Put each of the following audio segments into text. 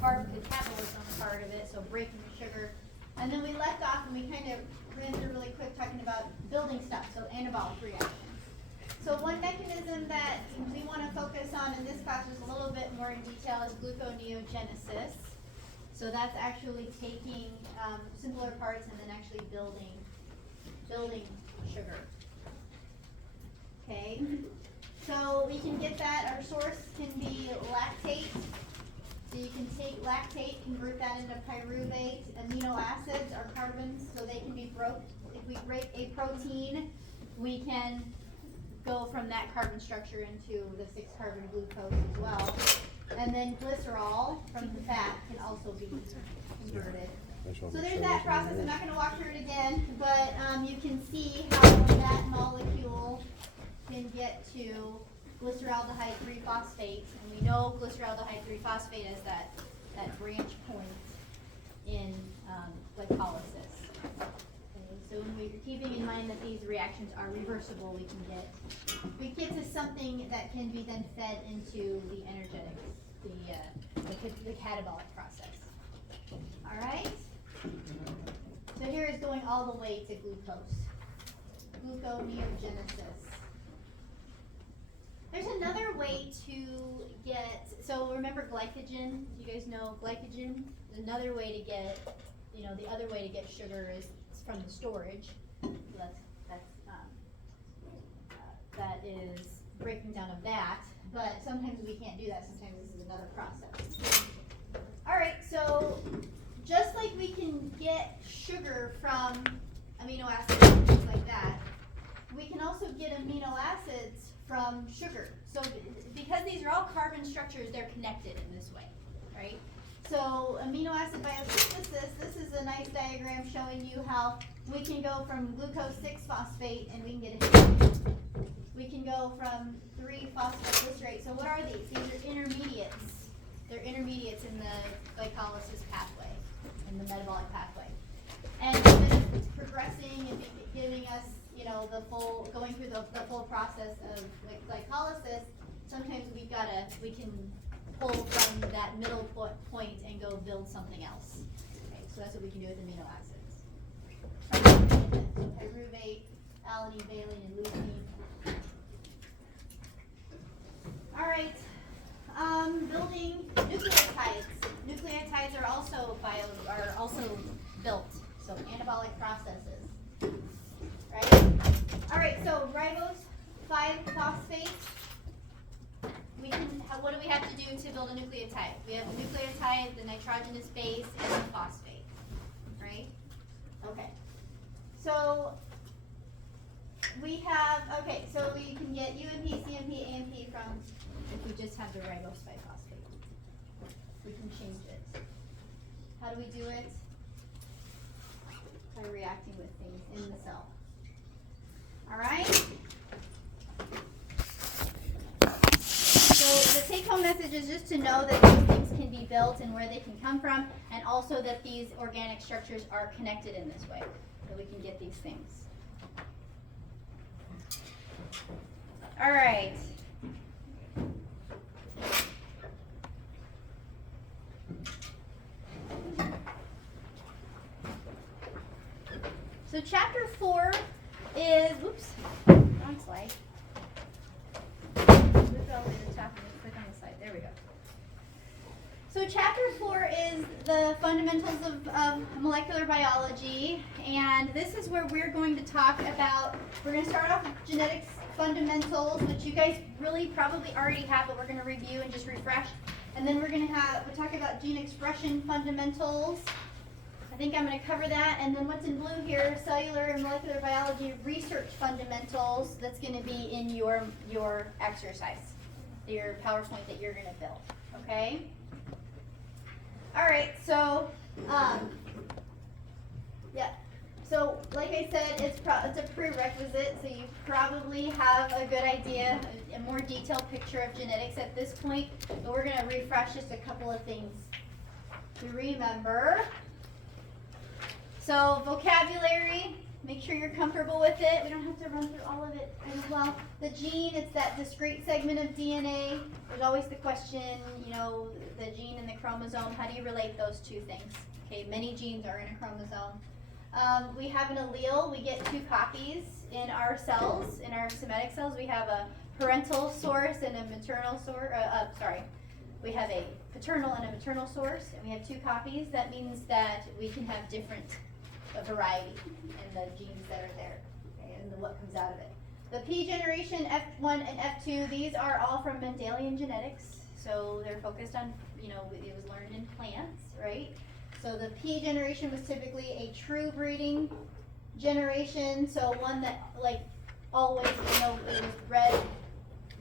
catabolism part of it, so breaking the sugar. And then we left off and we kind of ran through really quick talking about building stuff, so anabolic reactions. So one mechanism that we want to focus on in this class is a little bit more in detail is gluconeogenesis. So that's actually taking simpler parts and then actually building sugar. Okay, so we can get that. Our source can be lactate. So you can take lactate, convert that into pyruvate. Amino acids are carbons, so they can be broke. If we break a protein, we can go from that carbon structure into the 6-carbon glucose as well. And then glycerol from the fat can also be converted. So there's that process. I'm not going to walk through it again, but you can see how that molecule can get to glyceraldehyde 3-phosphate. And we know glyceraldehyde 3-phosphate is that branch point in glycolysis. So when we're keeping in mind that these reactions are reversible, we get to something that can be then fed into the energetics, the catabolic process. All right? So here is going all the way to glucose. Gluconeogenesis. There's another way to get, so remember glycogen? You guys know glycogen? There's another way to get, the other way to get sugar is from the storage. So that is breaking down of that, but sometimes we can't do that. Sometimes this is another process. All right, so just like we can get sugar from amino acids and things like that, we can also get amino acids from sugar. So because these are all carbon structures, they're connected in this way, right? So amino acid biosynthesis, this is a nice diagram showing you how we can go from glucose 6-phosphate and we can get a we can go from 3-phosphoglycerate. So what are these? These are intermediates. They're intermediates in the glycolysis pathway, in the metabolic pathway. And then it's progressing and giving us, going through the full process of glycolysis. Sometimes we can pull from that middle point and go build something else. Okay, so that's what we can do with amino acids. Pyruvate, alanine, valine, and leucine. All right, building nucleotides. Nucleotides are also built, so anabolic processes. Right? All right, so ribose 5-phosphate. What do we have to do to build a nucleotide? We have the nucleotide, the nitrogenous base, and the phosphate. Right? Okay. So we can get UMP, CMP, AMP from if we just have the ribose 5-phosphate. We can change it. How do we do it? By reacting with things in the cell. All right? So the take-home message is just to know that these things can be built and where they can come from, and also that these organic structures are connected in this way, that we can get these things. All right. So chapter 4 is, wrong slide. Move it all the way to the top and click on the slide. There we go. So chapter 4 is the fundamentals of molecular biology, and this is where we're going to talk about, we're going to start off with genetics fundamentals, which you guys really probably already have, but we're going to review and just refresh. And then we'll talk about gene expression fundamentals. I think I'm going to cover that. And then what's in blue here, cellular and molecular biology research fundamentals. That's going to be in your exercise, your PowerPoint that you're going to build. Okay? All right. So, So, like I said, it's a prerequisite. So you probably have a good idea, a more detailed picture of genetics at this point. But we're going to refresh just a couple of things to remember. So vocabulary, make sure you're comfortable with it. We don't have to run through all of it as well. The gene, it's that discrete segment of DNA. There's always the question, the gene in the chromosome. How do you relate those two things? Okay, many genes are in a chromosome. We have an allele. We get 2 copies in our cells, in our somatic cells. We have a parental source and a maternal source. We have a paternal and a maternal source, and we have 2 copies. That means that we can have a variety in the genes that are there, okay, and what comes out of it. The P generation, F1 and F2, these are all from Mendelian genetics. So they're focused on, it was learned in plants, right? So the P generation was typically a true breeding generation. So one that, like, always, it was bred.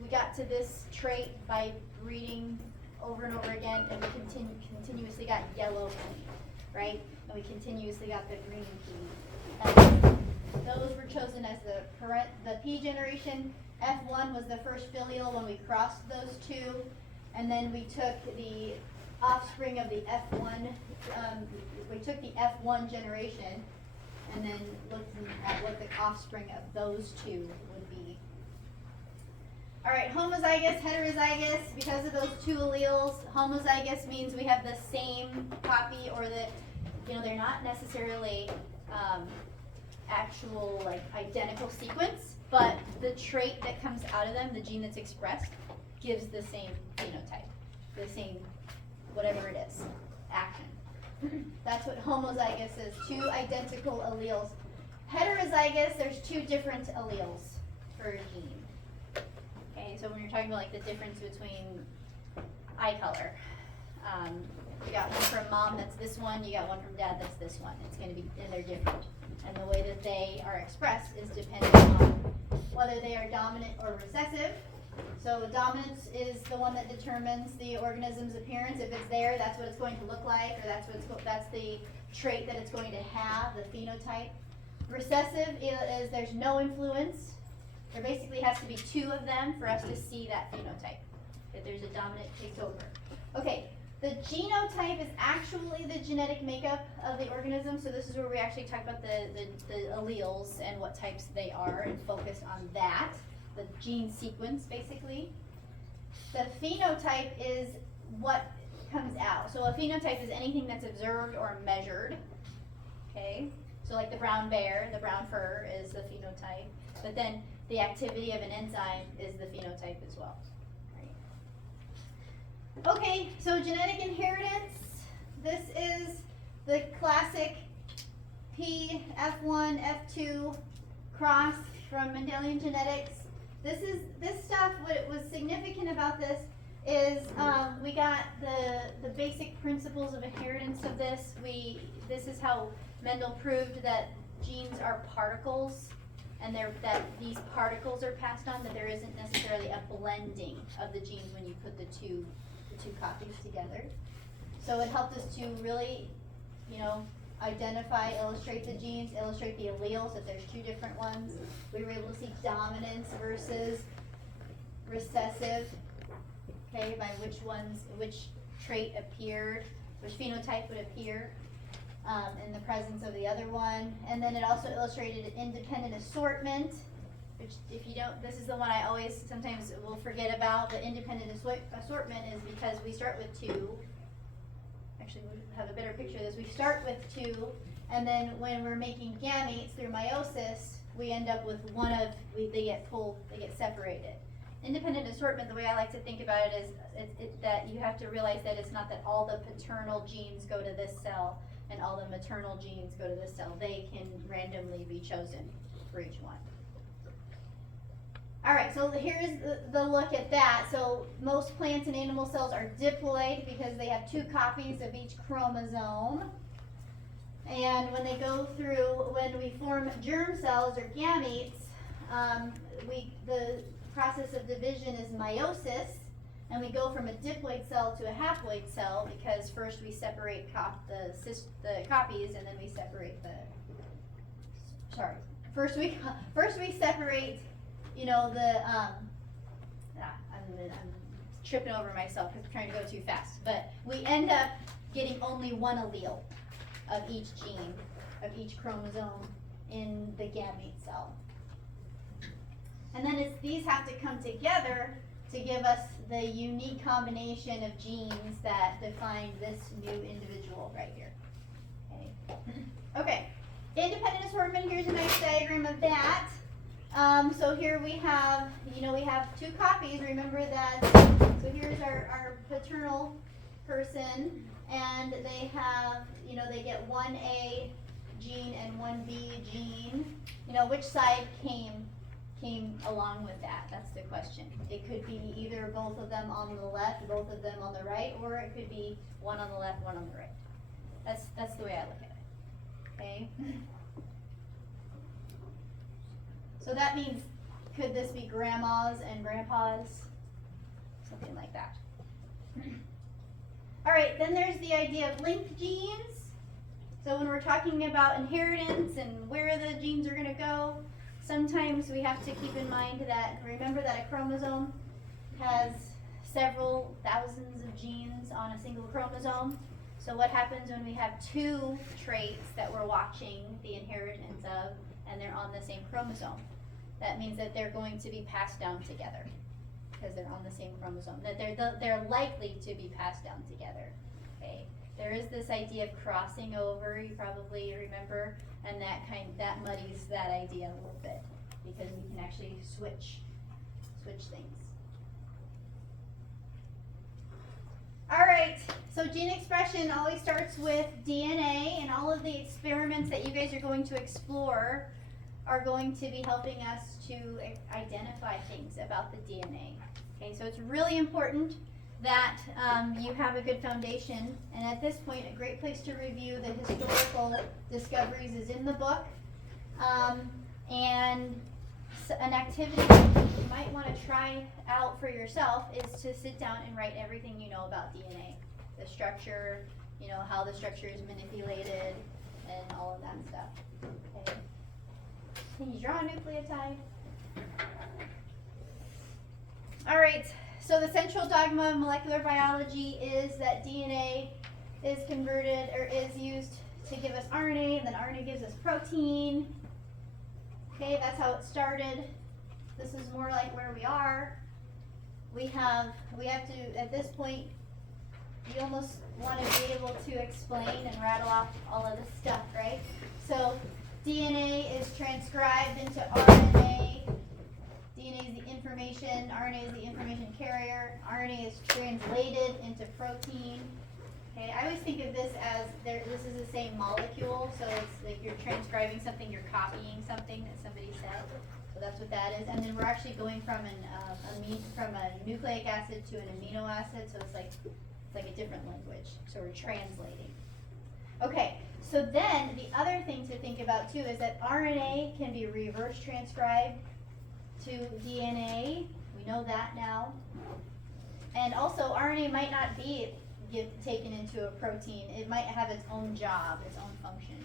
We got to this trait by breeding over and over again, and we continuously got yellow P, right? And we continuously got the green P. And those were chosen as the P generation. F1 was the first filial when we crossed those 2. And then we took the offspring of the F1, we took the F1 generation and then looked at what the offspring of those 2 would be. All right, homozygous, heterozygous, because of those 2 alleles, homozygous means we have the same copy, or they're not necessarily actual, like, identical sequence, but the trait that comes out of them, the gene that's expressed, gives the same phenotype, the same whatever it is, action. That's what homozygous is, 2 identical alleles. Heterozygous, there's 2 different alleles for a gene. Okay, so when you're talking about, like, the difference between eye color, you got one from mom that's this one, you got one from dad that's this one. It's going to be, and they're different. And the way that they are expressed is dependent on whether they are dominant or recessive. So dominance is the one that determines the organism's appearance. If it's there, that's what it's going to look like, or that's the trait that it's going to have, the phenotype. Recessive is there's no influence. There basically has to be 2 of them for us to see that phenotype. If there's a dominant takes over. Okay, the genotype is actually the genetic makeup of the organism. So this is where we actually talk about the alleles and what types they are and focus on that. The gene sequence, basically. The phenotype is what comes out. So a phenotype is anything that's observed or measured. Okay, so like the brown bear, the brown fur is the phenotype. But then the activity of an enzyme is the phenotype as well. Right. Okay, so genetic inheritance. This is the classic P, F1, F2 cross from Mendelian genetics. This stuff, what was significant about this is we got the basic principles of inheritance of this. This is how Mendel proved that genes are particles, and that these particles are passed on, that there isn't necessarily a blending of the genes when you put the two copies together. So it helped us to really, identify, illustrate the genes, illustrate the alleles, that there's 2 different ones. We were able to see dominance versus recessive, okay, by which trait appeared, which phenotype would appear in the presence of the other one. And then it also illustrated independent assortment, which if you don't, this is the one I always sometimes will forget about. The independent assortment is because we start with 2. Actually, we have a better picture of this. We start with 2, and then when we're making gametes through meiosis, we end up with they get separated. Independent assortment, the way I like to think about it is that you have to realize that it's not that all the paternal genes go to this cell and all the maternal genes go to this cell. They can randomly be chosen for each one. All right, so here's the look at that. So most plants and animal cells are diploid because they have 2 copies of each chromosome. And when they go through, when we form germ cells or gametes, the process of division is meiosis, and we go from a diploid cell to a haploid cell because first we separate the copies, and then we separate first we separate, I'm tripping over myself because I'm trying to go too fast, but we end up getting only 1 allele of each gene, of each chromosome in the gamete cell. And then these have to come together to give us the unique combination of genes that define this new individual right here. Okay. Okay. Independent assortment, here's a nice diagram of that. So here we have, we have two copies. Remember that, so here's our paternal person, and they have, they get one A gene and one B gene. Which side came along with that? That's the question. It could be either both of them on the left, both of them on the right, or it could be one on the left, one on the right. That's the way I look at it. Okay? So that means, could this be grandmas and grandpas? Something like that. All right, then there's the idea of linked genes. So when we're talking about inheritance and where the genes are going to go, sometimes we have to keep in mind that, remember that a chromosome has several thousands of genes on a single chromosome. So what happens when we have two traits that we're watching the inheritance of, and they're on the same chromosome? That means that they're going to be passed down together because they're on the same chromosome. That they're likely to be passed down together. Okay. There is this idea of crossing over. You probably remember, and that muddies that idea a little bit because we can actually switch things. All right. So gene expression always starts with DNA, and all of the experiments that you guys are going to explore are going to be helping us to identify things about the DNA. Okay, so it's really important that you have a good foundation, and at this point, a great place to review the historical discoveries is in the book, and an activity you might want to try out for yourself is to sit down and write everything you know about DNA, the structure, how the structure is manipulated, and all of that stuff. Okay. Can you draw a nucleotide? All right, so the central dogma of molecular biology is that DNA is converted or is used to give us RNA, and then RNA gives us protein. Okay, that's how it started. This is more like where we are. We have to, at this point, you almost want to be able to explain and rattle off all of this stuff, right? So DNA is transcribed into RNA. DNA is the information, RNA is the information carrier. RNA is translated into protein. Okay, I always think of this as this is the same molecule, so it's like you're transcribing something, you're copying something that somebody said. So that's what that is. And then we're actually going from a nucleic acid to an amino acid, so it's like a different language. So we're translating. Okay, so then the other thing to think about too is that RNA can be reverse transcribed to DNA. We know that now. And also RNA might not be taken into a protein. It might have its own job, its own function.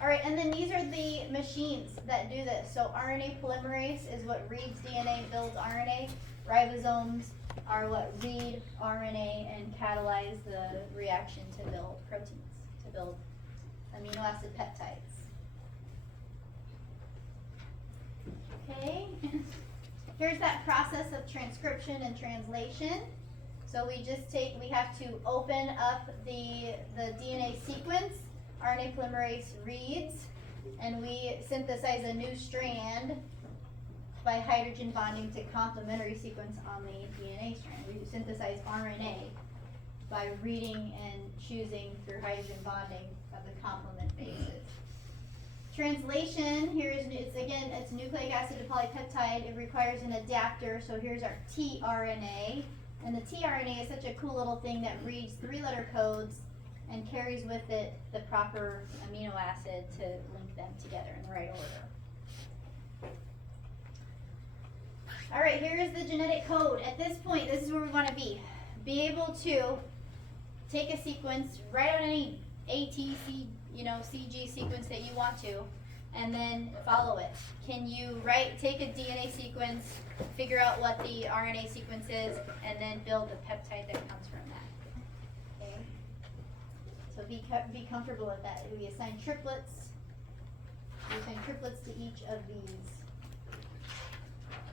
All right, and then these are the machines that do this. So RNA polymerase is what reads DNA, builds RNA. Ribosomes are what read RNA and catalyze the reaction to build proteins, to build amino acid peptides. Okay, here's that process of transcription and translation. So we have to open up the DNA sequence. RNA polymerase reads, and we synthesize a new strand by hydrogen bonding to complementary sequence on the DNA strand. We synthesize RNA by reading and choosing through hydrogen bonding of the complement bases. Translation, it's nucleic acid to polypeptide. It requires an adapter, so here's our tRNA. And the tRNA is such a cool little thing that reads 3-letter codes and carries with it the proper amino acid to link them together in the right order. All right, here is the genetic code. At this point, this is where we want to be. Be able to take a sequence, write out any ATC, CG sequence that you want to, and then follow it. Can you take a DNA sequence, figure out what the RNA sequence is, and then build the peptide that comes from that? Okay. So be comfortable with that. We assign triplets. We assign triplets to each of these.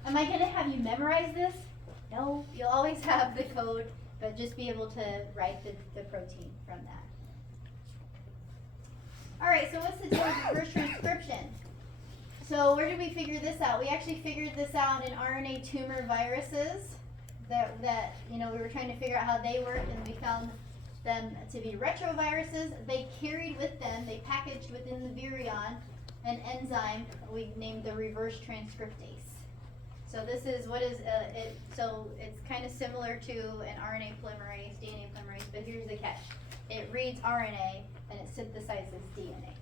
Am I going to have you memorize this? No, you'll always have the code, but just be able to write the protein from that. All right, so what's the deal with reverse transcription? So where did we figure this out? We actually figured this out in RNA tumor viruses that we were trying to figure out how they work, and we found them to be retroviruses. They carried with them, they packaged within the virion an enzyme we named the reverse transcriptase. So this is what is it. So it's kind of similar to an RNA polymerase, DNA polymerase, but here's the catch: it reads RNA and it synthesizes DNA.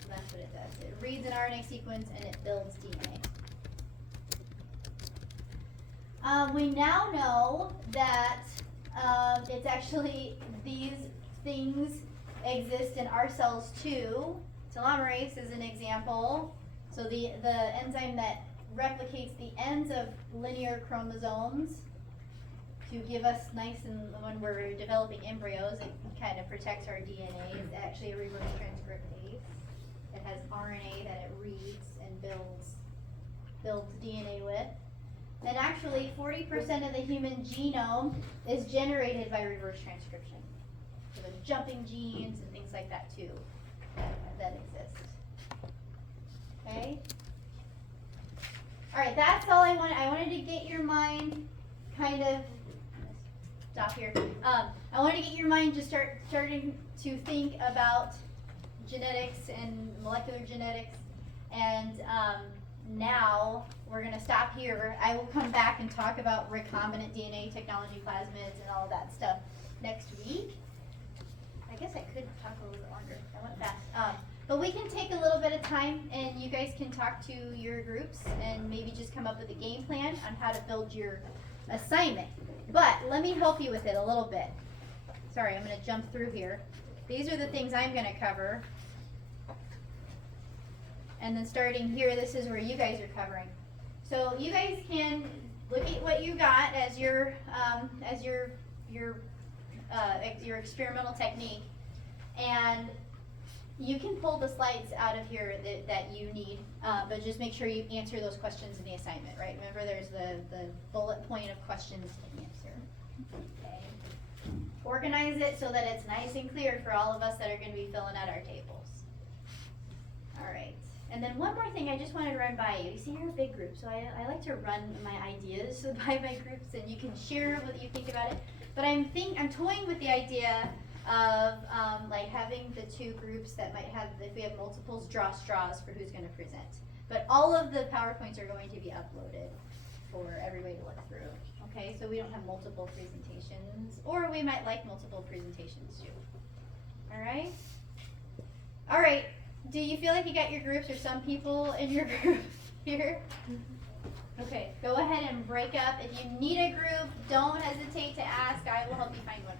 So that's what it does. It reads an RNA sequence and it builds DNA. We now know that it's actually these things exist in our cells too. Telomerase is an example. So the enzyme that replicates the ends of linear chromosomes to give us nice, and when we're developing embryos, it kind of protects our DNA. It's actually a reverse transcriptase. It has RNA that it reads and builds DNA with. And actually 40% of the human genome is generated by reverse transcription. So the jumping genes and things like that too that exist. Okay? All right, that's all I wanted. I wanted to get your mind kind of, stop here. I wanted to get your mind just starting to think about genetics and molecular genetics. And now we're going to stop here. I will come back and talk about recombinant DNA technology, plasmids, and all of that stuff next week. I guess I could talk a little bit longer. I went fast. But we can take a little bit of time, and you guys can talk to your groups and maybe just come up with a game plan on how to build your assignment. But let me help you with it a little bit. Sorry, I'm going to jump through here. These are the things I'm going to cover. And then starting here, this is where you guys are covering. So you guys can look at what you got as your experimental technique, and you can pull the slides out of here that you need, but just make sure you answer those questions in the assignment, right? Remember, there's the bullet point of questions to answer. Okay. Organize it so that it's nice and clear for all of us that are going to be filling out our tables. All right. And then one more thing I just wanted to run by you. You see, you're a big group, so I like to run my ideas by my groups, and you can share what you think about it. But I'm toying with the idea of like having the two groups that might have, if we have multiples, draw straws for who's going to present. But all of the PowerPoints are going to be uploaded for everybody to look through. Okay, so we don't have multiple presentations, or we might like multiple presentations too. All right? All right. Do you feel like you got your groups, or some people in your group here? Okay, go ahead and break up. If you need a group, don't hesitate to ask. I will help you find one.